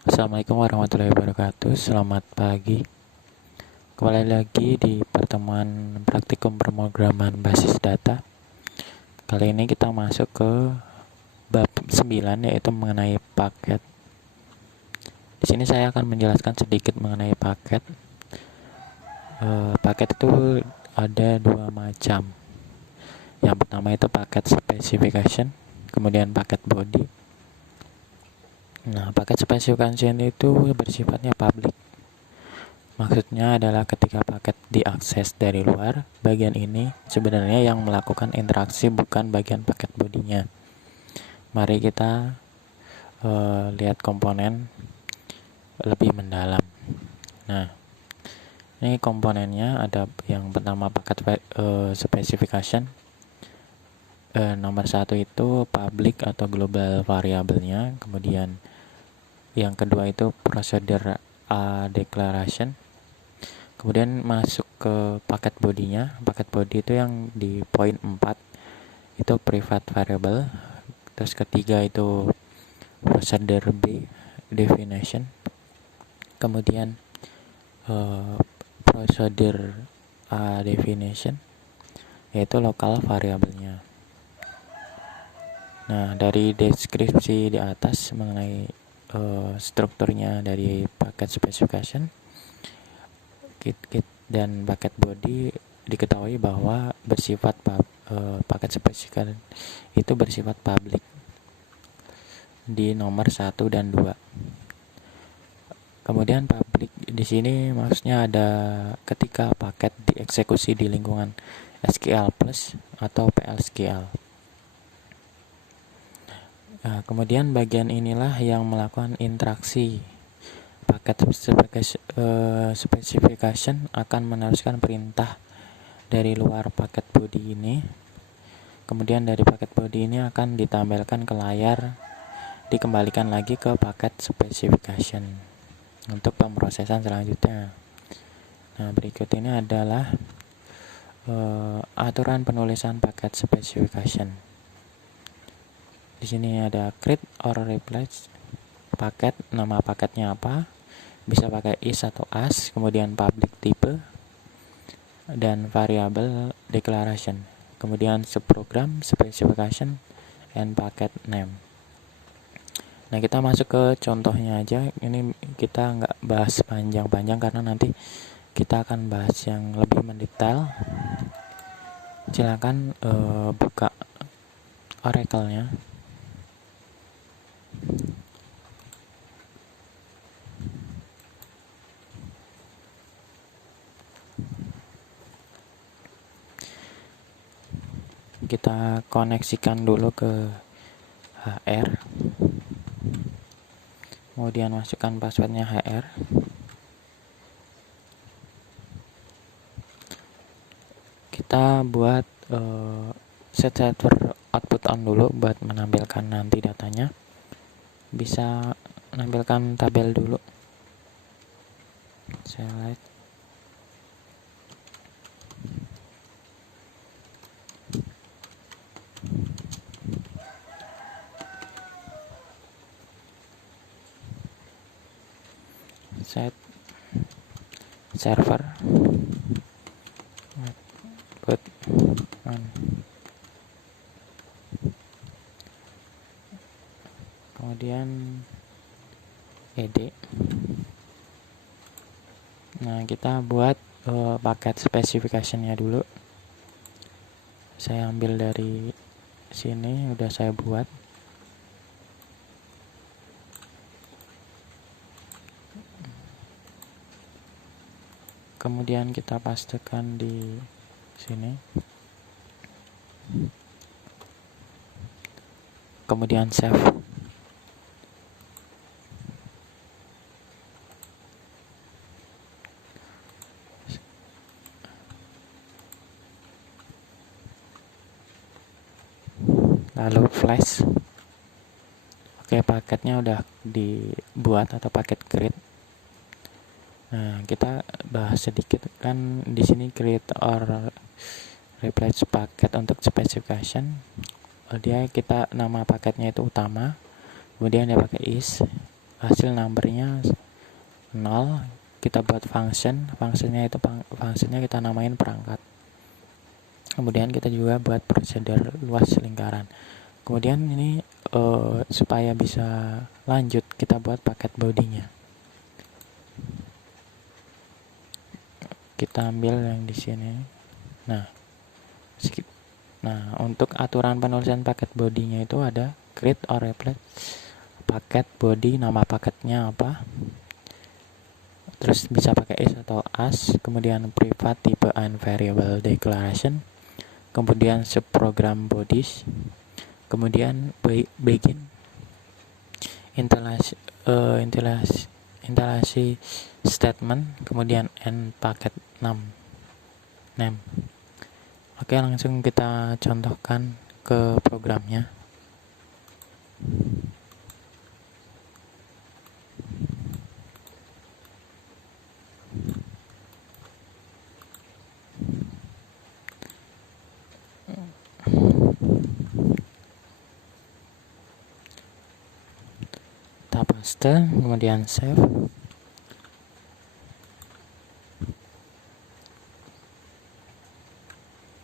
Assalamualaikum warahmatullahi wabarakatuh. Selamat pagi. Kembali lagi di pertemuan praktikum pemrograman basis data. Kali ini kita masuk ke bab 9, yaitu mengenai paket. Di sini saya akan menjelaskan sedikit mengenai paket. Paket itu ada dua macam. Yang pertama itu paket specification, kemudian paket body. Nah, paket specification itu bersifatnya public. Maksudnya adalah ketika paket diakses dari luar, bagian ini sebenarnya yang melakukan interaksi, bukan bagian paket bodinya. Mari kita lihat komponen lebih mendalam. Nah, ini komponennya ada yang pertama paket specification. Nomor satu itu public atau global variabelnya. Kemudian yang kedua itu procedure declaration. Kemudian masuk ke paket bodinya. Paket body itu yang di poin 4 itu private variable. Terus ketiga itu procedure B definition. Kemudian procedure A definition yaitu lokal variabelnya. Nah, dari deskripsi di atas mengenai strukturnya dari paket specification dan paket body, diketahui bahwa bersifat paket specification itu bersifat public di nomor 1 dan 2. Kemudian public di sini maksudnya ada ketika paket dieksekusi di lingkungan SQL Plus atau PLSQL. Nah, kemudian bagian inilah yang melakukan interaksi. Paket specification akan meneruskan perintah dari luar paket body ini. Kemudian dari paket body ini akan ditampilkan ke layar, dikembalikan lagi ke paket specification untuk pemrosesan selanjutnya. Nah, berikut ini adalah aturan penulisan paket specification. Di sini ada create or replace paket, nama paketnya apa, bisa pakai is atau as, kemudian public type, dan variable declaration, kemudian subprogram specification, and packet name. Nah, kita masuk ke contohnya aja. Ini kita nggak bahas panjang-panjang karena nanti kita akan bahas yang lebih mendetail. Silakan buka Oracle-nya. Kita koneksikan dulu ke HR, kemudian masukkan passwordnya HR. Kita buat set server output on dulu buat menampilkan nanti datanya. Bisa menampilkan tabel dulu. Select. Set server output on. Kemudian ed. Nah, kita buat paket specification-nya dulu. Saya ambil dari sini, udah saya buat. Kemudian kita pastekan di sini. Kemudian save. Lalu flash. Oke, paketnya udah dibuat atau paket create. Nah, kita bahas sedikit kan di sini create or replace paket untuk specification. Dia kita nama paketnya itu utama, kemudian dia pakai is, hasil numbernya 0, kita buat fungsinya kita namain perangkat. Kemudian kita juga buat prosedur luas lingkaran. Kemudian ini supaya bisa lanjut, kita buat paket bodinya. Kita ambil yang di sini. Nah, untuk aturan penulisan paket bodinya itu ada create or replace paket body, nama paketnya apa, terus bisa pakai is atau as, kemudian private type and variable declaration, kemudian subprogram bodies, kemudian begin instalasi statement, kemudian end paket name. Oke, langsung kita contohkan ke programnya. Kita paste, kemudian save.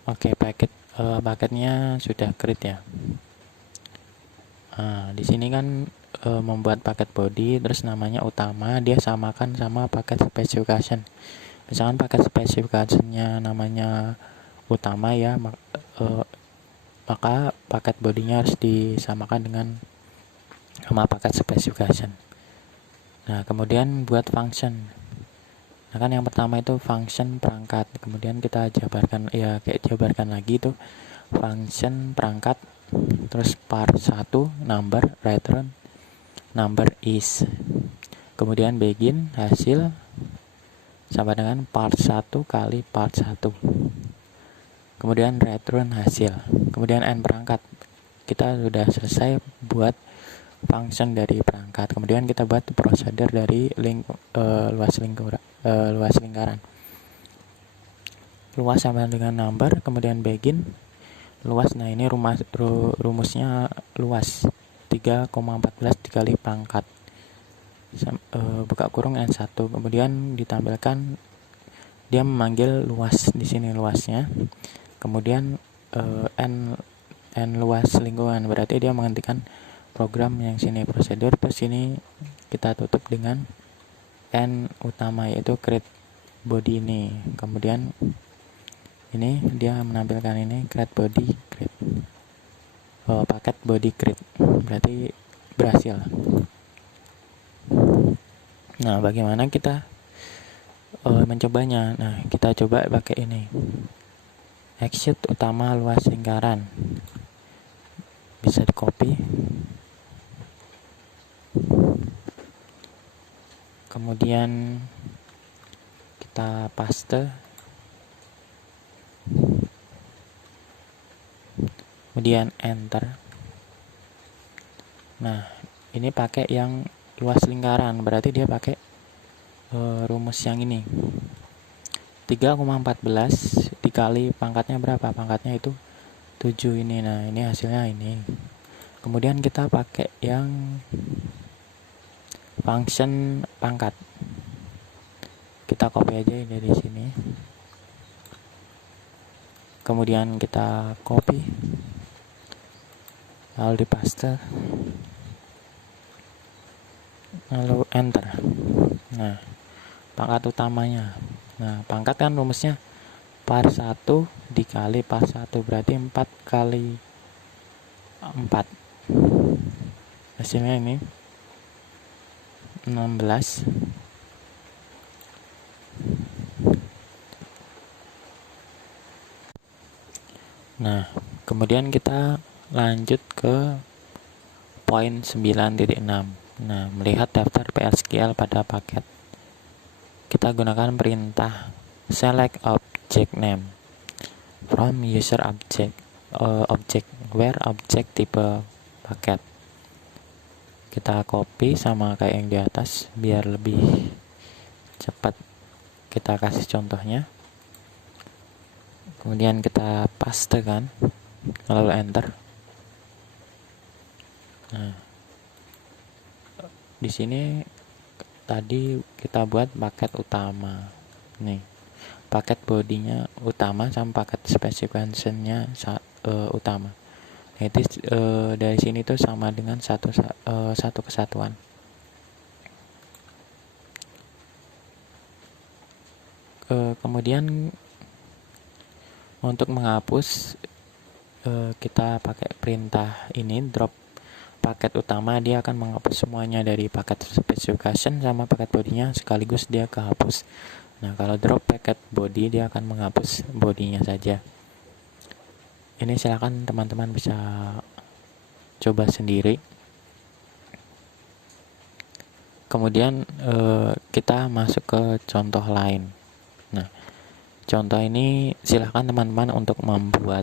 Oke, paketnya sudah create ya. Nah, di sini kan membuat paket body, terus namanya utama, dia samakan sama paket specification. Misalkan paket specificationnya namanya utama ya, maka paket bodinya harus disamakan dengan nama paket specification. Nah, kemudian buat function. Nah, kan yang pertama itu function perangkat, kemudian kita jabarkan lagi itu function perangkat, terus part 1 number, return number is, kemudian begin hasil sama dengan part 1 kali part 1, kemudian return hasil, kemudian end perangkat. Kita sudah selesai buat function dari perangkat, kemudian kita buat prosedur dari luas lingkaran. Luas sama dengan number, kemudian begin luas. Nah, ini rumusnya luas 3,14 dikali pangkat buka kurung n1, kemudian ditampilkan dia memanggil luas di sini luasnya, kemudian n luas lingkungan, berarti dia menghentikan program yang sini prosedur, terus sini kita tutup dengan n utama yaitu create body ini. Kemudian ini dia menampilkan ini create body create paket body create, berarti berhasil. Nah, bagaimana kita mencobanya? Nah, kita coba pakai ini exit utama luas lingkaran, bisa di copy, kemudian kita paste, kemudian enter. Nah, ini pakai yang luas lingkaran, berarti dia pakai rumus yang ini 3,14 dikali pangkatnya berapa, pangkatnya itu 7 ini. Nah, ini hasilnya ini. Kemudian kita pakai yang function pangkat, kita copy aja ini dari sini, kemudian kita copy lalu dipaste, lalu enter. Nah, pangkat utamanya, nah pangkat kan rumusnya par 1 dikali par 1, berarti 4 kali 4, hasilnya ini 16. Nah, kemudian kita lanjut ke poin 9.6. Nah, melihat daftar PSQL pada paket. Kita gunakan perintah select object name from user object where object tipe paket. Kita copy sama kayak yang di atas biar lebih cepat. Kita kasih contohnya, kemudian kita paste kan, lalu enter. Nah, Di sini tadi kita buat paket utama. Nih, paket bodinya utama sama paket specification-nya utama. Nah, itu dari sini tuh sama dengan satu kesatuan. Kemudian untuk menghapus kita pakai perintah ini drop paket utama, dia akan menghapus semuanya dari paket specification sama paket bodinya sekaligus dia kehapus. Nah, kalau drop paket body dia akan menghapus bodinya saja. Ini silakan teman-teman bisa coba sendiri. Kemudian kita masuk ke contoh lain. Nah, contoh ini silakan teman-teman untuk membuat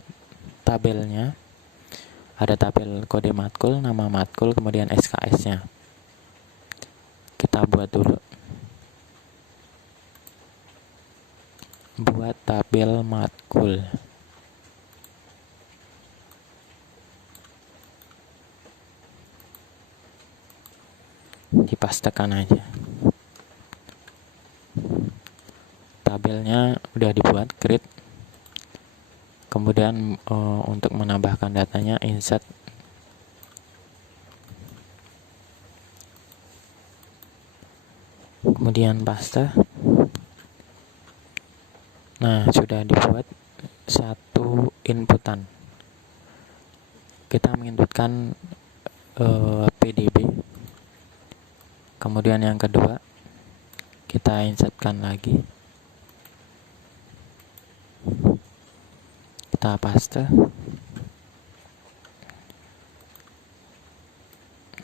tabelnya. Ada tabel kode matkul, nama matkul, kemudian SKS-nya. Kita buat dulu. Buat tabel matkul. Dipastekan aja. Tabelnya udah dibuat, create. Kemudian untuk menambahkan datanya insert. Kemudian paste. Nah, sudah dibuat satu inputan. Kita menginputkan PDB. Kemudian yang kedua kita insertkan lagi. Kita paste.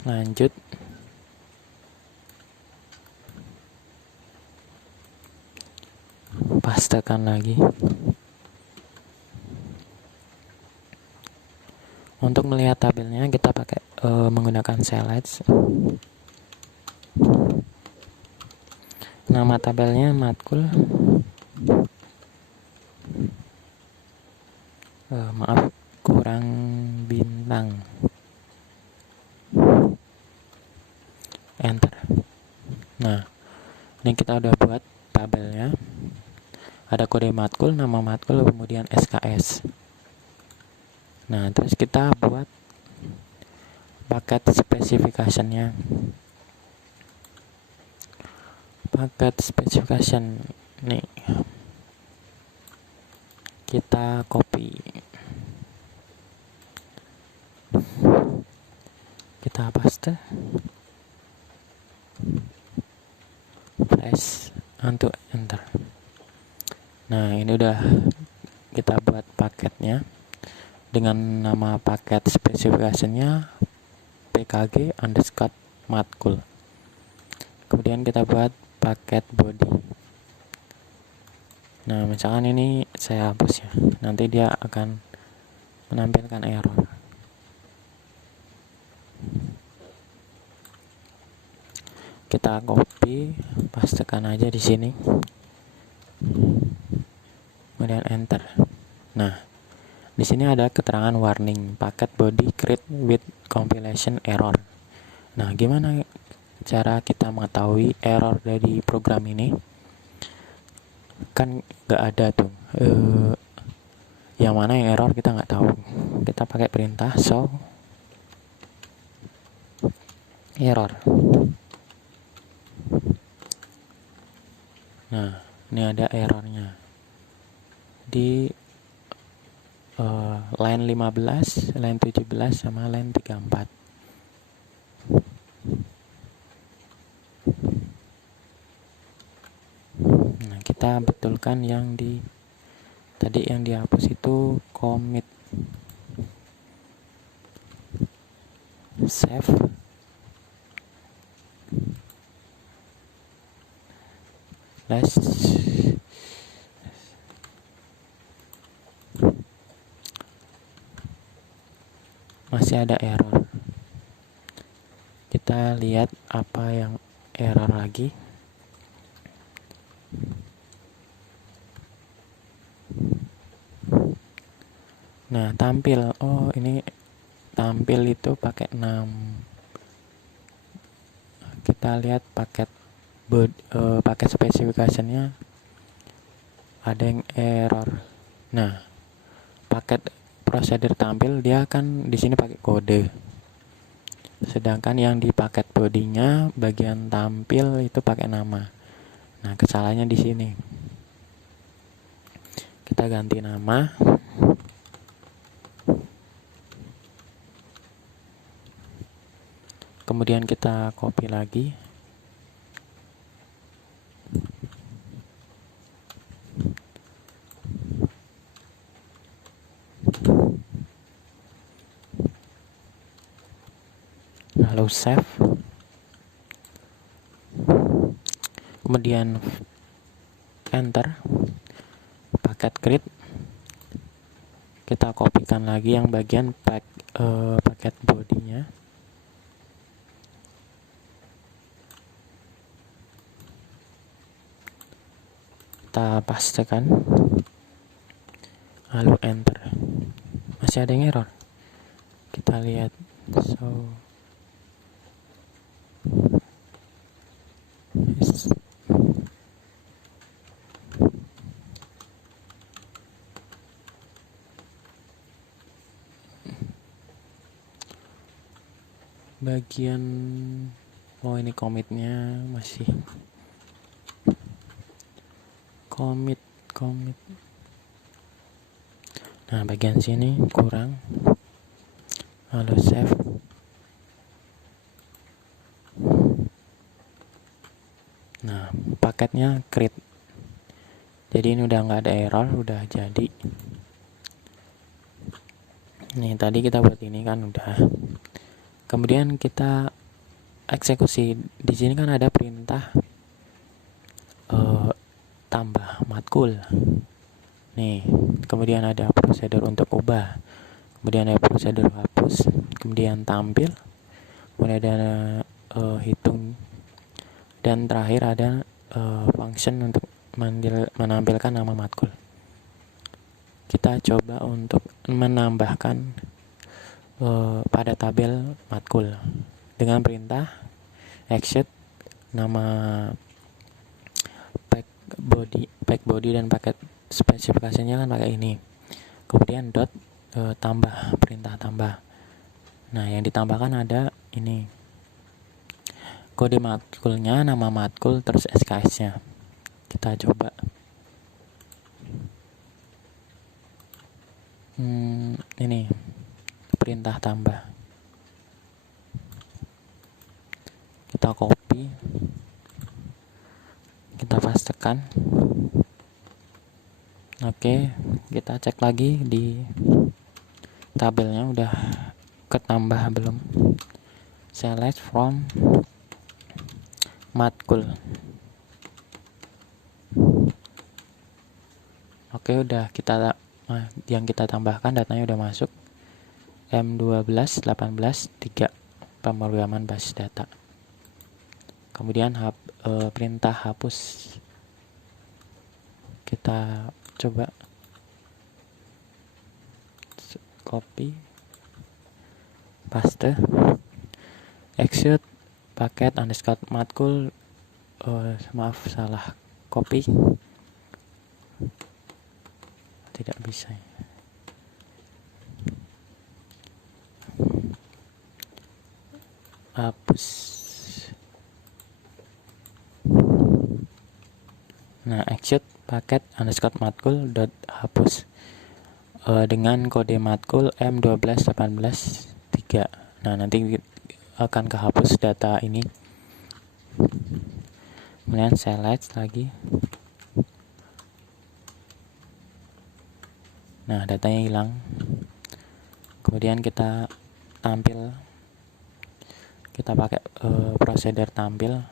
Lanjut. Pastekan lagi. Untuk melihat tabelnya kita pakai menggunakan slides. Nama tabelnya matkul. Maaf, kurang bintang. Enter. Nah, ini kita udah buat tabelnya. Ada kode matkul, nama matkul, kemudian SKS. Nah, terus kita buat paket specification-nya. Paket specification nih. Kita copy. Kita paste. Press untuk enter. Nah, ini udah kita buat paketnya dengan nama paket specification-nya pkg underscore matkul. Kemudian kita buat paket body. Nah, misalkan ini saya hapus ya, nanti dia akan menampilkan error. Kita copy, pastekan aja di sini. Kemudian enter. Nah, di sini ada keterangan warning paket body create with compilation error. Nah, gimana cara kita mengetahui error dari program ini? Kan nggak ada tuh yang mana yang error, kita nggak tahu. Kita pakai perintah show error. Nah, ini ada errornya di line 15, line 17 sama line 34. Nah, kita betulkan yang tadi yang dihapus itu commit. Save. Masih ada error. Kita lihat apa yang error lagi. Nah, tampil. Oh, ini tampil itu pakai 6. kita lihat paket specification-nya ada yang error. Nah, paket procedure tampil dia kan di sini pakai kode. Sedangkan yang di paket bodinya bagian tampil itu pakai nama. Nah, kesalahannya di sini. Kita ganti nama. Kemudian kita copy lagi. Lalu save. Kemudian enter. Paket create. Kita kopikan lagi yang bagian paket bodinya. Kita pastekan, lalu enter. Masih ada yang error. Kita lihat. Bagian ini commit-nya masih commit. Nah, bagian sini kurang. Lalu save. Nah, paketnya create. Jadi ini udah nggak ada error, udah jadi. Nih, tadi kita buat ini kan udah. Kemudian kita eksekusi. Di sini kan ada perintah tambah matkul. Nih, kemudian ada prosedur untuk ubah. Kemudian ada prosedur hapus, kemudian tampil, kemudian ada hitung, dan terakhir ada function untuk menampilkan nama matkul. Kita coba untuk menambahkan pada tabel matkul dengan perintah exit nama pack body dan paket spesifikasinya kan pakai ini. Kemudian dot tambah, perintah tambah. Nah, yang ditambahkan ada ini. Kode matkulnya, nama matkul, terus SKS-nya. Kita coba. Ini perintah tambah. Kita copy. Kita pastekan. Oke, kita cek lagi di tabelnya udah ketambah belum. Select from matkul. Oke, udah yang kita tambahkan datanya udah masuk. M12 18 3 pemrograman basis data. Kemudian perintah hapus. Kita coba copy, paste, exit paket underscore matkul. Maaf, salah copy, tidak bisa. Hapus. Nah, exit paket underscore matkul dot hapus dengan kode matkul M12 18 3. Nah, nanti akan kehapus data ini. Kemudian select lagi. Nah, datanya hilang. Kemudian kita tampil. Kita pakai prosedur tampil.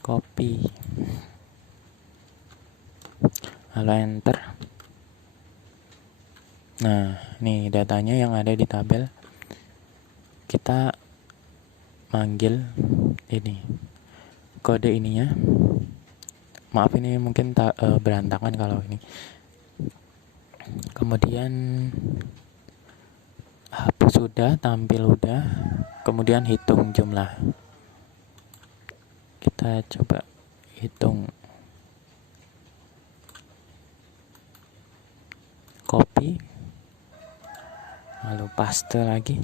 Copy, lalu enter. Nah, ini datanya yang ada di tabel. Kita manggil ini kode ininya. Maaf, ini mungkin berantakan kalau ini. Kemudian hapus sudah, tampil udah, kemudian hitung jumlah. Kita coba hitung. Copy, lalu paste lagi.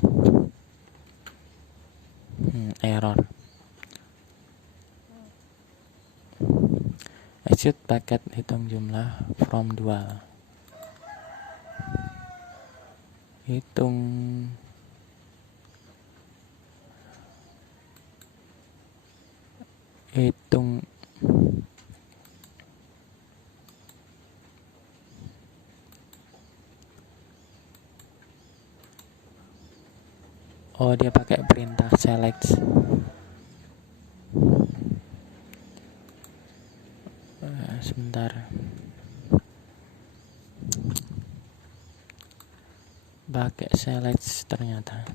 Error. Execute paket hitung jumlah from dual. Hitung oh, dia pakai perintah select. Sebentar, pakai select ternyata.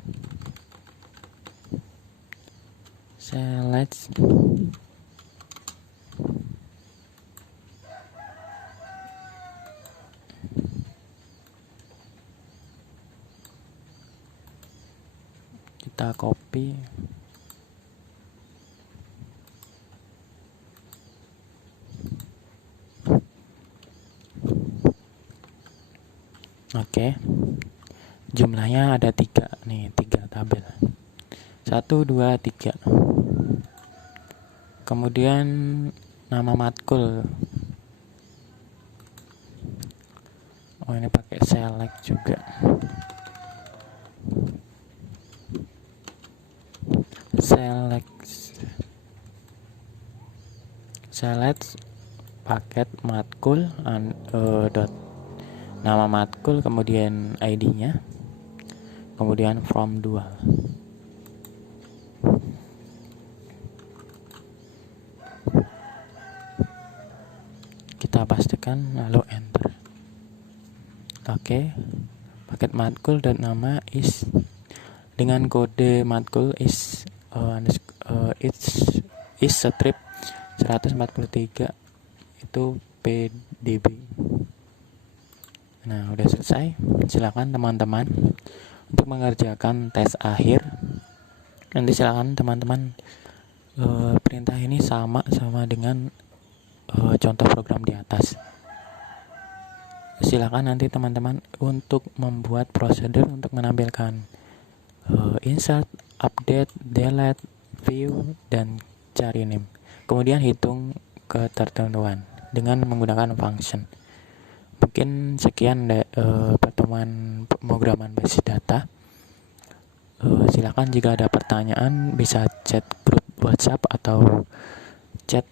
Select kita copy. Oke, jumlahnya ada 3 nih, 3 tabel, 1, 2, 3. Kemudian nama matkul, oh ini pakai select juga. Select paket matkul nama matkul, kemudian ID-nya, kemudian from dual. Kita pastikan lalu enter. Oke, paket matkul dan nama is dengan kode matkul is strip 143 itu PDB. Nah, udah selesai. Silakan teman-teman untuk mengerjakan tes akhir. Nanti silakan teman-teman perintah ini sama dengan contoh program di atas. Silakan nanti teman-teman untuk membuat prosedur untuk menampilkan insert, update, delete, view, dan cari name. Kemudian hitung ketertentuan dengan menggunakan function. Mungkin sekian pertemuan pemrograman basis data. Silakan jika ada pertanyaan bisa chat grup WhatsApp atau chat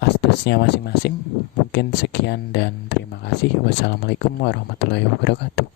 address-nya masing-masing. Mungkin sekian dan terima kasih. Wassalamualaikum warahmatullahi wabarakatuh.